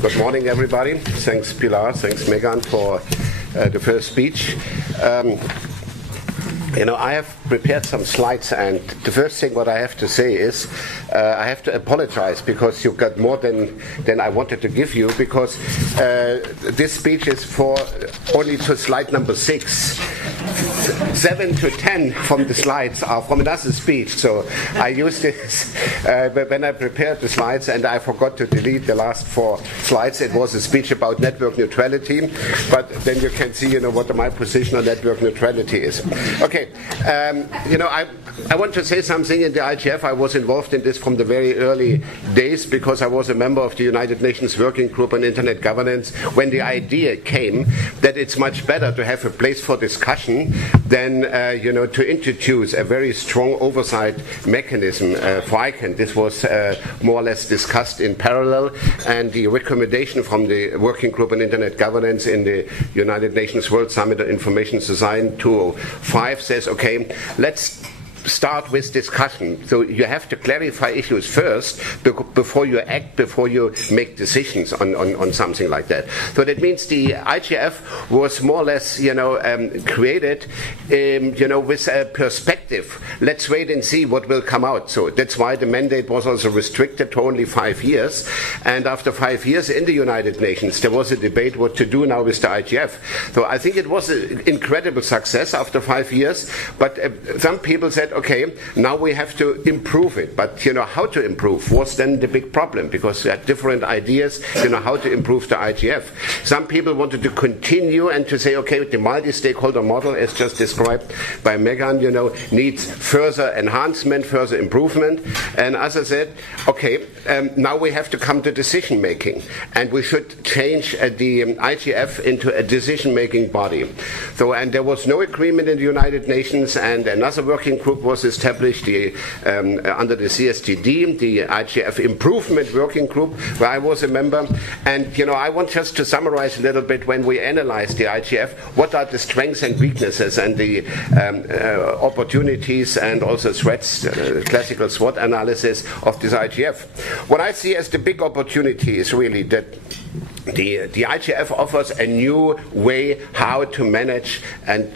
Good morning, everybody. Thanks, Pilar. Thanks, Megan, for the first speech. I have prepared some slides, and the first thing what I have to say is I have to apologize because you got more than I wanted to give you, because this speech is for only to slide number 6. 7 to 10 from the slides are from another speech, so I used this when I prepared the slides, and I forgot to delete the last 4 slides. It was a speech about network neutrality, but then you can see what my position on network neutrality is. Okay, I want to say something. In the IGF, I was involved in this from the very early days because I was a member of the United Nations Working Group on Internet Governance when the idea came that it's much better to have a place for discussion than to introduce a very strong oversight mechanism for ICANN. This was more or less discussed in parallel, and the recommendation from the Working Group on Internet Governance in the United Nations World Summit on Information Design 2005 says, okay, let's start with discussion. So you have to clarify issues first before you act, before you make decisions on something like that. So that means the IGF was more or less created with a perspective. Let's wait and see what will come out. So that's why the mandate was also restricted to only 5 years. And after 5 years in the United Nations, there was a debate what to do now with the IGF. So I think it was an incredible success after 5 years, but some people said, okay, now we have to improve it. But how to improve was then the big problem, because we had different ideas, how to improve the IGF. Some people wanted to continue and to say, okay, the multi-stakeholder model, as just described by Megan, needs further enhancement, further improvement. And as I said, okay, now we have to come to decision making, and we should change the IGF into a decision-making body. So, and there was no agreement in the United Nations, and another working group was established under the CSTD, the IGF Improvement Working Group, where I was a member. And I want just to summarize a little bit when we analyze the IGF, what are the strengths and weaknesses and the opportunities and also threats, classical SWOT analysis of this IGF. What I see as the big opportunity is really that the IGF offers a new way how to manage and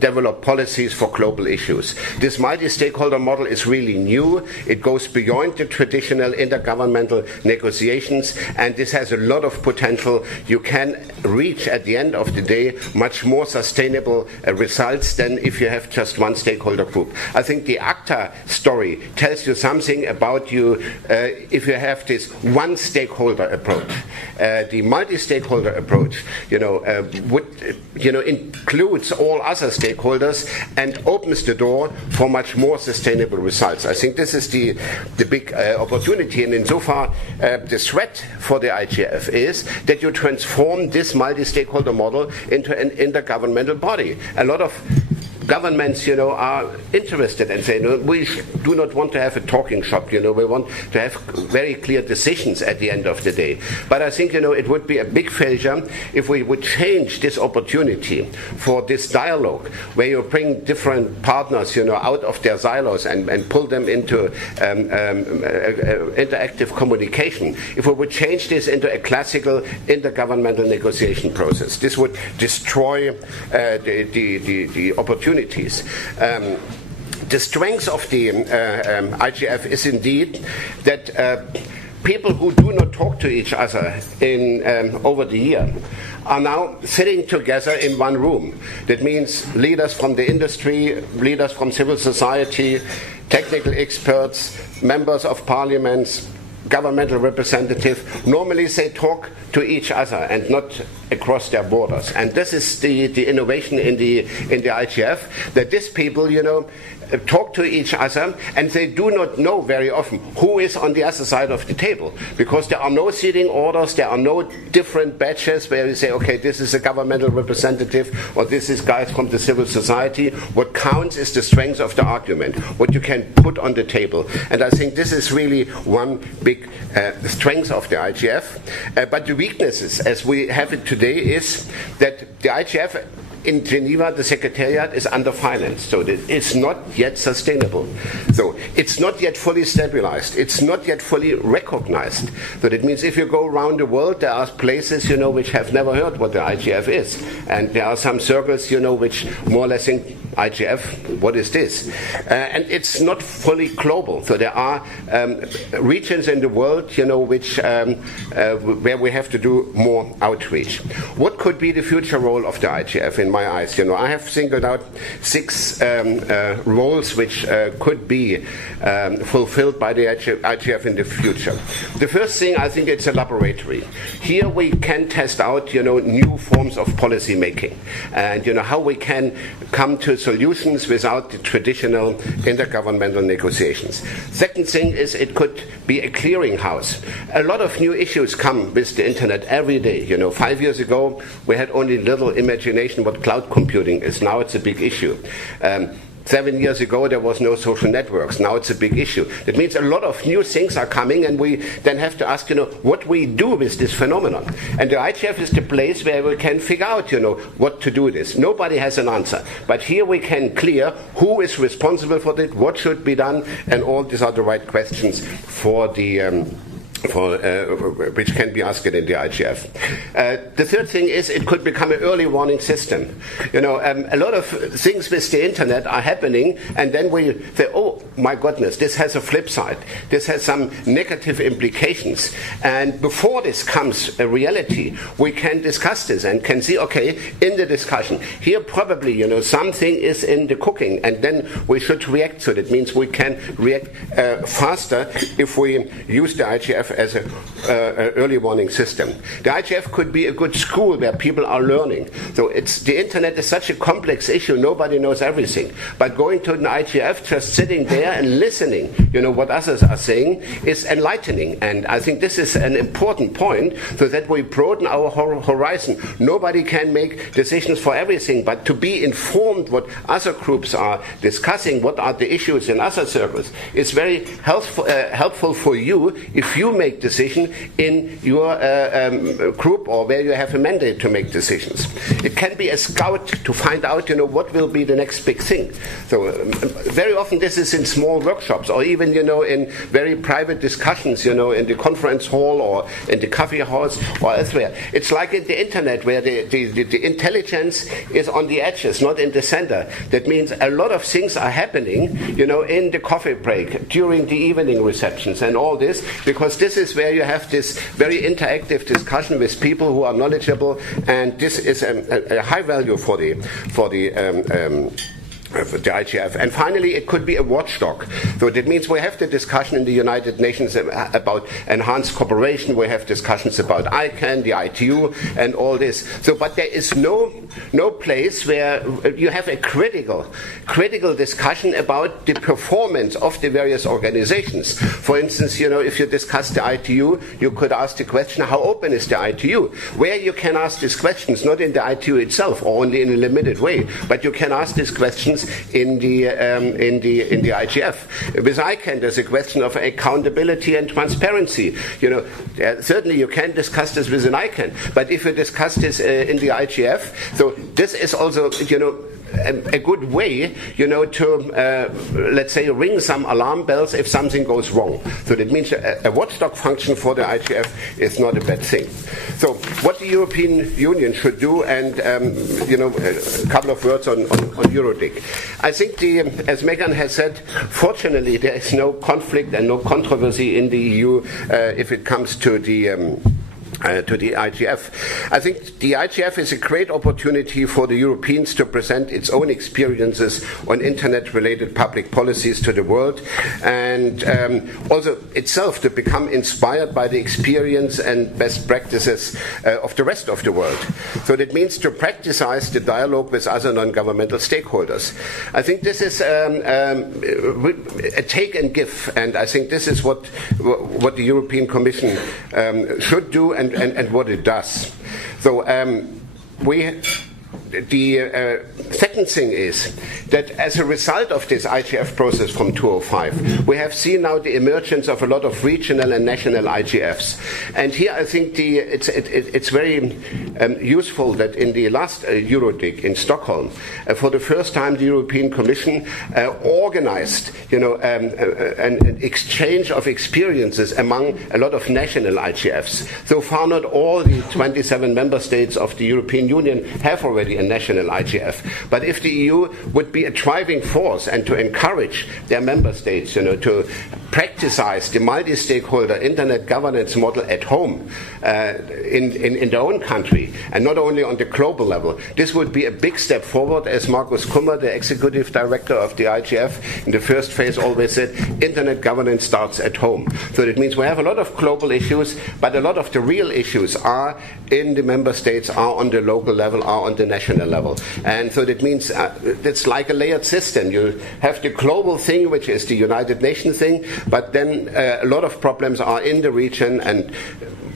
develop policies for global issues. This multi-stakeholder model is really new. It goes beyond the traditional intergovernmental negotiations, and this has a lot of potential. You can reach, at the end of the day, much more sustainable results than if you have just one stakeholder group. I think the ACTA story tells you something about if you have this one stakeholder approach. The multi-stakeholder approach, includes all other stakeholders and opens the door for much more sustainable results. I think this is the big opportunity, and insofar the threat for the IGF is that you transform this multi-stakeholder model into an intergovernmental body. A lot of governments, are interested and say, no, we do not want to have a talking shop. We want to have very clear decisions at the end of the day. But I think, it would be a big failure if we would change this opportunity for this dialogue, where you bring different partners, out of their silos and pull them into interactive communication. If we would change this into a classical intergovernmental negotiation process, this would destroy the opportunity. The strength of the IGF is indeed that people who do not talk to each other over the year are now sitting together in one room. That means leaders from the industry, leaders from civil society, technical experts, members of parliaments, governmental representative. Normally they talk to each other and not across their borders. And this is the innovation in the IGF, that these people, talk to each other, and they do not know very often who is on the other side of the table, because there are no seating orders, there are no different badges where you say, okay, this is a governmental representative or this is guys from the civil society. What counts is the strength of the argument, what you can put on the table. And I think this is really one big strength of the IGF. But the weaknesses, as we have it today, is that the IGF in Geneva, the Secretariat is under-financed, so it's not yet sustainable. So it's not yet fully stabilized. It's not yet fully recognized. So that means if you go around the world, there are places, which have never heard what the IGF is. And there are some circles, which more or less think, IGF, what is this? And it's not fully global. So there are regions in the world, which where we have to do more outreach. What could be the future role of the IGF in my eyes? I have singled out 6 roles which could be fulfilled by the IGF in the future. The first thing, I think it's a laboratory. Here we can test out, new forms of policy making, and how we can come to solutions without the traditional intergovernmental negotiations. Second thing is it could be a clearinghouse. A lot of new issues come with the internet every day. 5 years ago we had only little imagination what cloud computing is. Now it's a big issue. 7 years ago there was no social networks. Now it's a big issue. That means a lot of new things are coming, and we then have to ask, what we do with this phenomenon. And the IGF is the place where we can figure out, what to do with this. Nobody has an answer. But here we can clear who is responsible for it, what should be done, and all these are the right questions for the which can be asked in the IGF. The third thing is it could become an early warning system. A lot of things with the internet are happening, and then we say, oh my goodness, this has a flip side. This has some negative implications. And before this comes a reality, we can discuss this and can see, okay, in the discussion, here probably, something is in the cooking, and then we should react to it. It means we can react faster if we use the IGF as an early warning system. The IGF could be a good school where people are learning. So the internet is such a complex issue, nobody knows everything. But going to an IGF, just sitting there and listening, what others are saying, is enlightening. And I think this is an important point, so that we broaden our horizon. Nobody can make decisions for everything, but to be informed what other groups are discussing, what are the issues in other circles, is very helpful for you if you make decisions in your group or where you have a mandate to make decisions. It can be a scout to find out, what will be the next big thing. So very often this is in small workshops, or even, in very private discussions, in the conference hall or in the coffee house or elsewhere. It's like in the internet where the intelligence is on the edges, not in the center. That means a lot of things are happening, in the coffee break, during the evening receptions and all this, because this is where you have this very interactive discussion with people who are knowledgeable, and this is a high value for the IGF. And finally, it could be a watchdog. So that means we have the discussion in the United Nations about enhanced cooperation. We have discussions about ICANN, the ITU, and all this. So, but there is no place where you have a critical discussion about the performance of the various organizations. For instance, if you discuss the ITU, you could ask the question, how open is the ITU? Where you can ask these questions, not in the ITU itself or only in a limited way, but you can ask these questions in the IGF. With ICANN, there's a question of accountability and transparency. Certainly you can discuss this with an ICANN, but if you discuss this in the IGF, so this is also, a good way, to, let's say, ring some alarm bells if something goes wrong. So that means a watchdog function for the IGF is not a bad thing. So what the European Union should do, and, a couple of words on Eurodig. I think, as Megan has said, fortunately there is no conflict and no controversy in the EU if it comes to the IGF. I think the IGF is a great opportunity for the Europeans to present its own experiences on internet-related public policies to the world, and also itself to become inspired by the experience and best practices of the rest of the world. So that means to practicize the dialogue with other non-governmental stakeholders. I think this is a take and give, and I think this is what the European Commission should do, and what it does. So we The second thing is that as a result of this IGF process from 2005, we have seen now the emergence of a lot of regional and national IGFs. And here I think it's very useful that in the last Eurodig in Stockholm, for the first time the European Commission organized an exchange of experiences among a lot of national IGFs. So far not all the 27 member states of the European Union have already a national IGF. But if the EU would be a driving force and to encourage their member states to practicize the multi-stakeholder internet governance model at home in their own country and not only on the global level, this would be a big step forward. As Markus Kummer, the executive director of the IGF, in the first phase always said, internet governance starts at home. So that means we have a lot of global issues, but a lot of the real issues are in the member states, are on the local level, are on the national level. And so that means it's like a layered system. You have the global thing, which is the United Nations thing, but then a lot of problems are in the region, and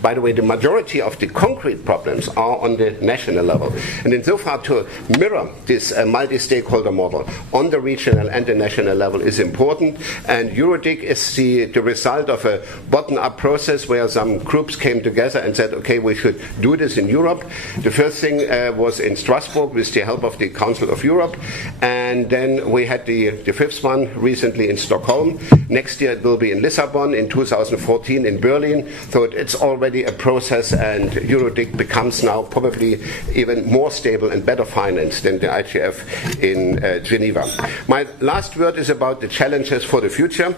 by the way, the majority of the concrete problems are on the national level. And insofar to mirror this multi-stakeholder model on the regional and the national level is important. And Eurodig is the result of a bottom-up process where some groups came together and said, okay, we should do this in Europe. The first thing was in Strasbourg with the help of the Council of Europe. And then we had the fifth one recently in Stockholm. Next year it will be in Lisbon, in 2014 in Berlin. So it's already a process, and Eurodig becomes now probably even more stable and better financed than the IGF in Geneva. My last word is about the challenges for the future.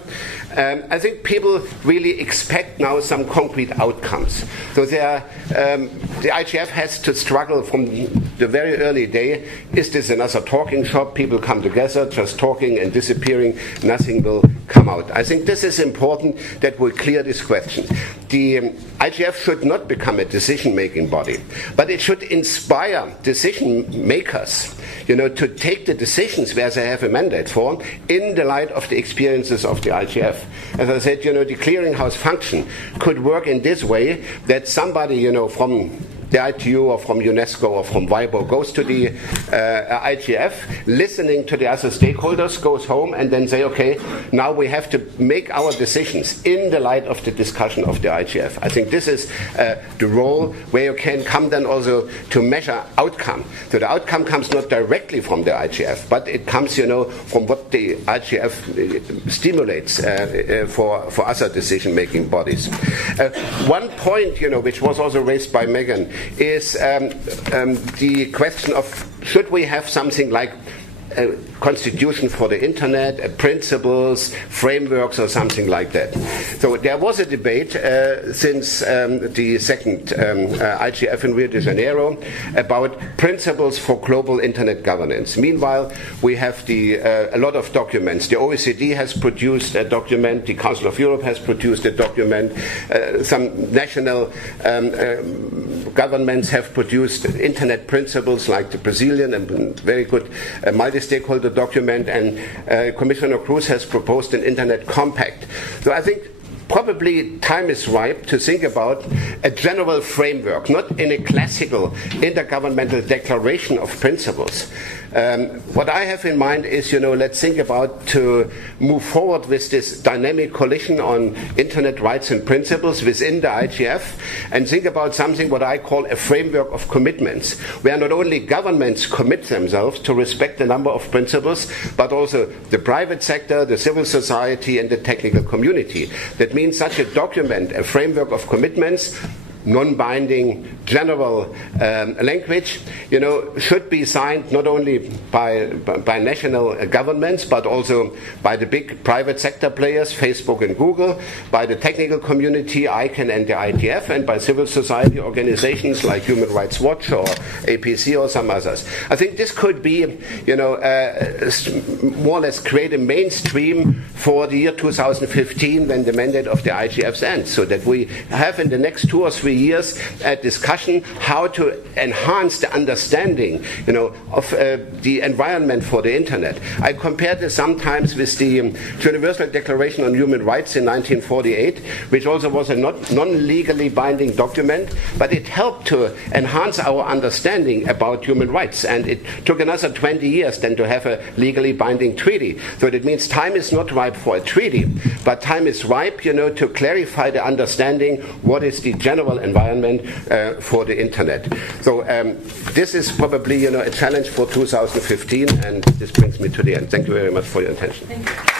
I think people really expect now some concrete outcomes. So the IGF has to struggle from the very early day. Is this another talking shop? People come together, just talking and disappearing. Nothing will come out. I think this is important that we clear this question. The IGF should not become a decision-making body, but it should inspire decision makers, to take the decisions where they have a mandate for in the light of the experiences of the IGF. As I said, the clearinghouse function could work in this way that somebody, from the ITU or from UNESCO or from WIPO goes to the IGF, listening to the other stakeholders, goes home and then say, okay, now we have to make our decisions in the light of the discussion of the IGF. I think this is the role where you can come then also to measure outcome. So the outcome comes not directly from the IGF, but it comes, from what the IGF stimulates for other decision-making bodies. One point, which was also raised by Megan, is the question of should we have something like a constitution for the internet, principles, frameworks, or something like that. So there was a debate since the second IGF in Rio de Janeiro about principles for global internet governance. Meanwhile, we have a lot of documents. The OECD has produced a document, the Council of Europe has produced a document, some national governments have produced internet principles like the Brazilian and very good multi-stakeholder document, and Commissioner Cruz has proposed an internet compact. So I think probably time is ripe to think about a general framework, not in a classical intergovernmental declaration of principles. What I have in mind is, let's think about to move forward with this dynamic coalition on internet rights and principles within the IGF, and think about something what I call a framework of commitments, where not only governments commit themselves to respect a number of principles, but also the private sector, the civil society, and the technical community. That means such a document, a framework of commitments, non-binding general language, should be signed not only by national governments, but also by the big private sector players, Facebook and Google, by the technical community, ICANN and the ITF, and by civil society organizations like Human Rights Watch or APC or some others. I think this could be, more or less create a mainstream for the year 2015 when the mandate of the IGF ends, so that we have in the next 2 or 3 3 years discussion how to enhance the understanding, of the environment for the Internet. I compared this sometimes with the Universal Declaration on Human Rights in 1948, which also was a non-legally binding document, but it helped to enhance our understanding about human rights. And it took another 20 years then to have a legally binding treaty. So that means time is not ripe for a treaty, but time is ripe, to clarify the understanding what is the general environment for the Internet. So this is probably, a challenge for 2015, and this brings me to the end. Thank you very much for your attention. Thank you.